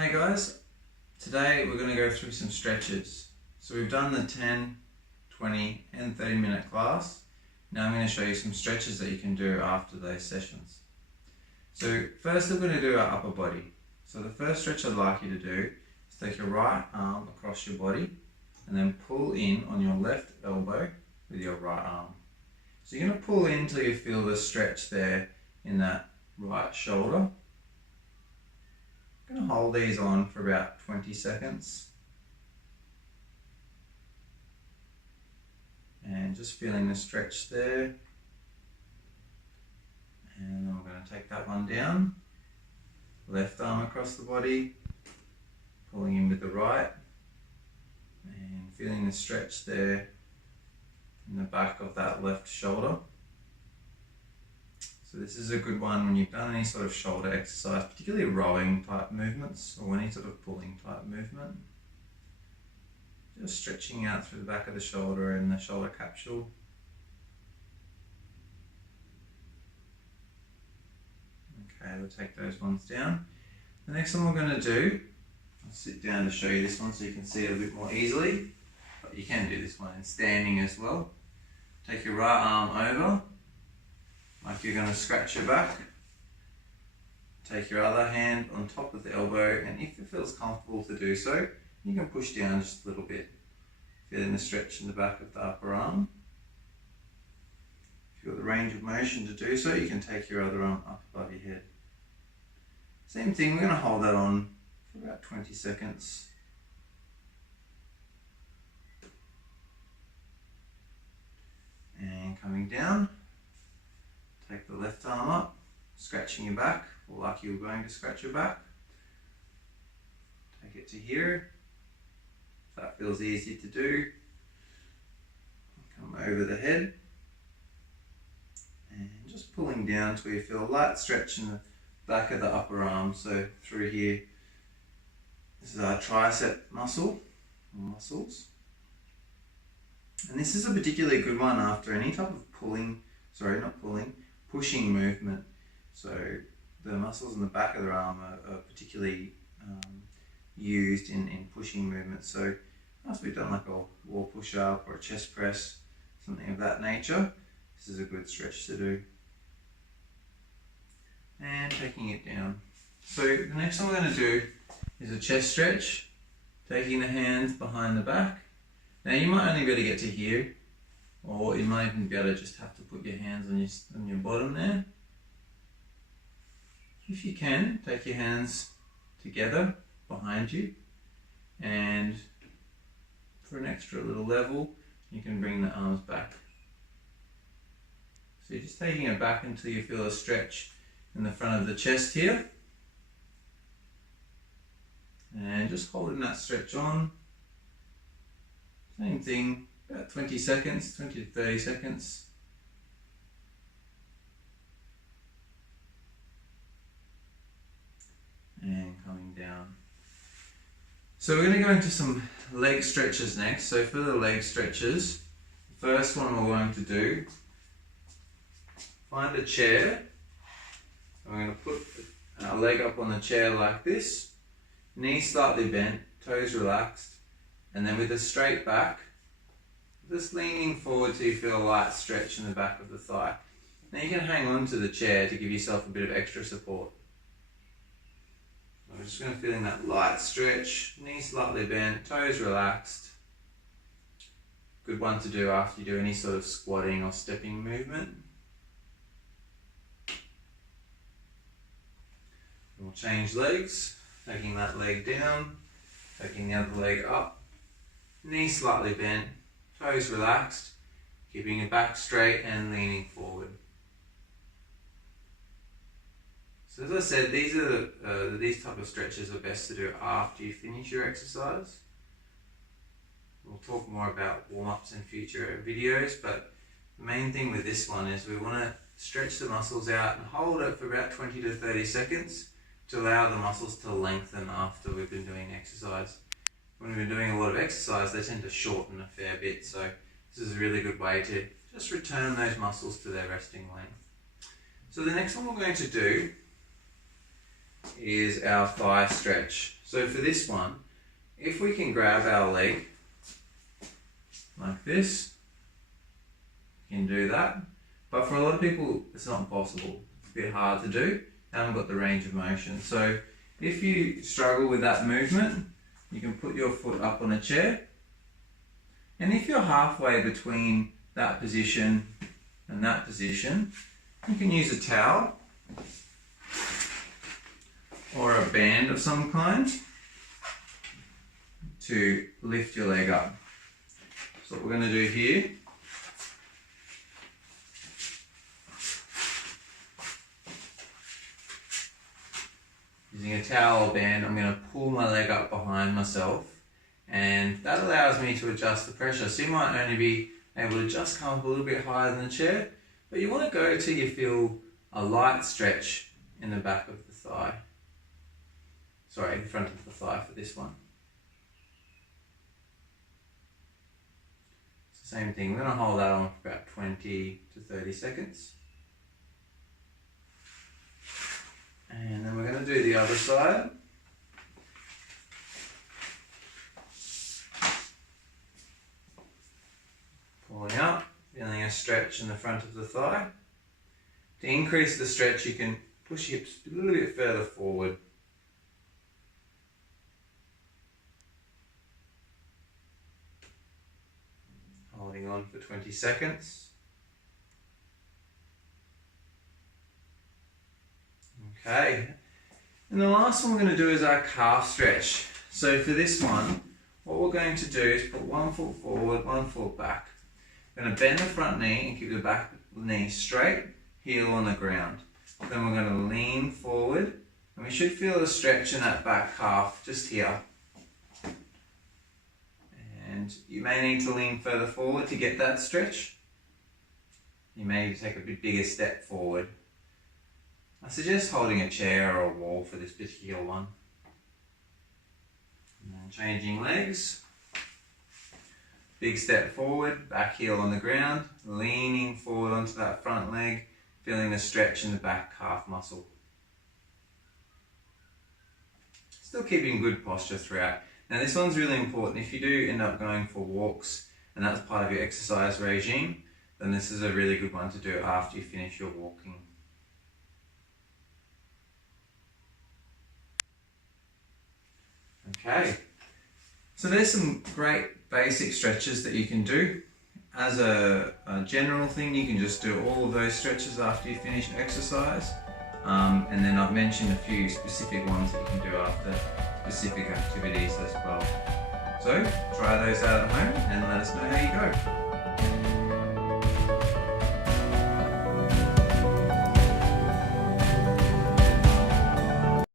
Hey guys, today we're going to go through some stretches. So we've done the 10, 20 and 30 minute class. Now I'm going to show you some stretches that you can do after those sessions. So first we're going to do our upper body. So the first stretch I'd like you to do is take your right arm across your body and then pull in on your left elbow with your right arm. So you're going to pull in until you feel the stretch there in that right shoulder. I'm going to hold these on for about 20 seconds and just feeling the stretch there, and then we're going to take that one down, left arm across the body, pulling in with the right and feeling the stretch there in the back of that left shoulder. So this is a good one when you've done any sort of shoulder exercise, particularly rowing type movements or any sort of pulling type movement. Just stretching out through the back of the shoulder and the shoulder capsule. Okay, we'll take those ones down. The next one we're going to do, I'll sit down to show you this one so you can see it a bit more easily, but you can do this one in standing as well. Take your right arm over, like you're going to scratch your back. Take your other hand on top of the elbow, and if it feels comfortable to do so, you can push down just a little bit, feeling the stretch in the back of the upper arm. If you've got the range of motion to do so, you can take your other arm up above your head. Same thing, we're going to hold that on for about 20 seconds. And coming down, take the left arm up, scratching your back, or like you were going to scratch your back. Take it to here. If that feels easy to do, come over the head. And just pulling down till you feel a light stretch in the back of the upper arm. So through here, this is our tricep muscles. And this is a particularly good one after any type of pushing movement. So the muscles in the back of the arm are particularly used in pushing movements. So after we've done like a wall push-up or a chest press, something of that nature, this is a good stretch to do. And taking it down. So the next one we're going to do is a chest stretch, taking the hands behind the back. Now you might only be able to get to here, or you might even be able to just have to put your hands on your bottom there. If you can, take your hands together behind you, and for an extra little level, you can bring the arms back. So you're just taking it back until you feel a stretch in the front of the chest here. And just holding that stretch on. Same thing, about 20 seconds, 20 to 30 seconds. And coming down. So we're going to go into some leg stretches next. So for the leg stretches, the first one we're going to do, find a chair. We're going to put our leg up on the chair like this, knees slightly bent, toes relaxed, and then with a straight back, just leaning forward till you feel a light stretch in the back of the thigh. Now you can hang on to the chair to give yourself a bit of extra support. I'm just going to feel in that light stretch, knees slightly bent, toes relaxed. Good one to do after you do any sort of squatting or stepping movement. We'll change legs, taking that leg down, taking the other leg up, knees slightly bent, toes relaxed, keeping your back straight and leaning forward. So as I said, these type of stretches are best to do after you finish your exercise. We'll talk more about warm-ups in future videos, but the main thing with this one is we want to stretch the muscles out and hold it for about 20 to 30 seconds to allow the muscles to lengthen after we've been doing exercise. When we've been doing a lot of exercise, they tend to shorten a fair bit, so this is a really good way to just return those muscles to their resting length. So the next one we're going to do is our thigh stretch. So for this one, if we can grab our leg like this, you can do that. But for a lot of people, it's not possible. It's a bit hard to do. They haven't got the range of motion. So if you struggle with that movement, you can put your foot up on a chair. And if you're halfway between that position and that position, you can use a towel or a band of some kind to lift your leg up. So what we're going to do here, using a towel or band, I'm going to pull my leg up behind myself, and that allows me to adjust the pressure. So you might only be able to just come up a little bit higher than the chair, but you want to go till you feel a light stretch in the back of the thigh. Sorry, in front of the thigh for this one. It's the same thing. We're going to hold that on for about 20 to 30 seconds. And then we're going to do the other side. Pulling up, feeling a stretch in the front of the thigh. To increase the stretch, you can push your hips a little bit further forward. Holding on for 20 seconds. Okay, and the last one we're going to do is our calf stretch. So for this one, what we're going to do is put one foot forward, one foot back. We're going to bend the front knee and keep the back knee straight, heel on the ground. Then we're going to lean forward, and we should feel a stretch in that back calf just here. And you may need to lean further forward to get that stretch. You may need to take a bit bigger step forward. I suggest holding a chair or a wall for this particular one. And then changing legs. Big step forward, back heel on the ground, leaning forward onto that front leg, feeling the stretch in the back calf muscle. Still keeping good posture throughout. Now this one's really important. If you do end up going for walks and that's part of your exercise regime, then this is a really good one to do after you finish your walking. Okay, so there's some great basic stretches that you can do. As a general thing, you can just do all of those stretches after you finish exercise. And then I've mentioned a few specific ones that you can do after specific activities as well. So try those out at home and let us know how you go.